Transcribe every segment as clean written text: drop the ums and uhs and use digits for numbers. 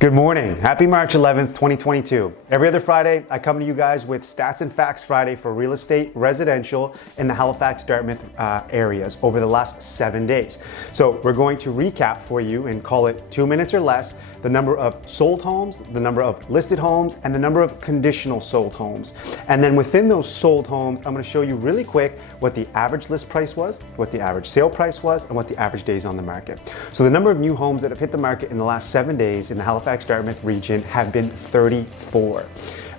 Good morning. Happy March 11th, 2022. Every other Friday, I come to you guys with Stats and Facts Friday for real estate, residential, in the Halifax, Dartmouth areas over the last 7 days. So we're going to recap for you and call it 2 minutes or less, the number of sold homes, the number of listed homes, and the number of conditional sold homes. And then within those sold homes, I'm going to show you really quick what the average list price was, what the average sale price was, and what the average days on the market. So the number of new homes that have hit the market in the last 7 days in the Halifax, Dartmouth region have been 34.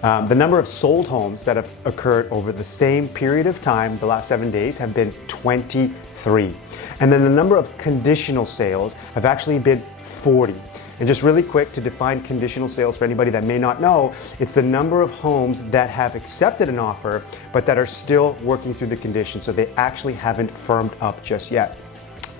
The number of sold homes that have occurred over the same period of time, the last 7 days, have been 23. And then the number of conditional sales have actually been 40. And just really quick to define conditional sales for anybody that may not know, it's the number of homes that have accepted an offer, but that are still working through the conditions, so they actually haven't firmed up just yet.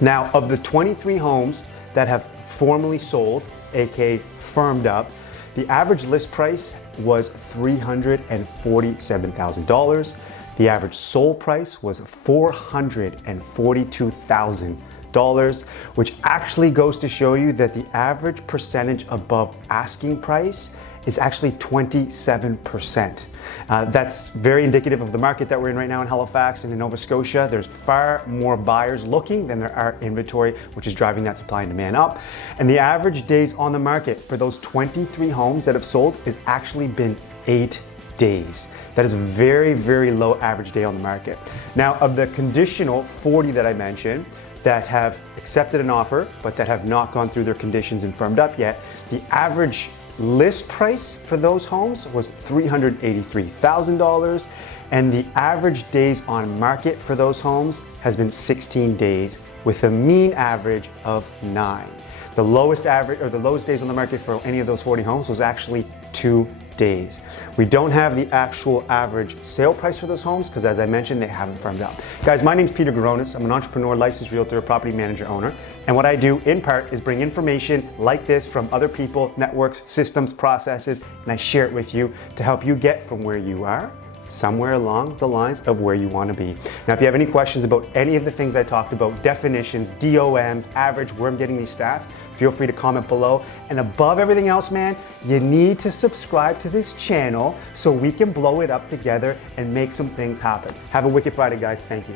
Now, of the 23 homes that have formally sold, aka firmed up, the average list price was $347,000. The average sold price was $442,000, which actually goes to show you that the average percentage above asking price is actually 27%. That's very indicative of the market that we're in right now in Halifax and in Nova Scotia. There's far more buyers looking than there are inventory, which is driving that supply and demand up. And the average days on the market for those 23 homes that have sold has actually been 8 days. That is a very, very low average day on the market. Now, of the conditional 40 that I mentioned that have accepted an offer, but that have not gone through their conditions and firmed up yet, the average list price for those homes was $383,000, and the average days on market for those homes has been 16 days with a mean average of 9. The lowest average or the lowest days on the market for any of those 40 homes was actually 2 days. We don't have the actual average sale price for those homes because, as I mentioned, they haven't firmed up. Guys, my name's Peter Garonis. I'm an entrepreneur, licensed realtor, property manager, owner. And what I do in part is bring information like this from other people, networks, systems, processes, and I share it with you to help you get from where you are somewhere along the lines of where you want to be. Now, if you have any questions about any of the things I talked about, definitions, DOMs, average, where I'm getting these stats, feel free to comment below. And above everything else, man, you need to subscribe to this channel so we can blow it up together and make some things happen. Have a wicked Friday, guys. Thank you.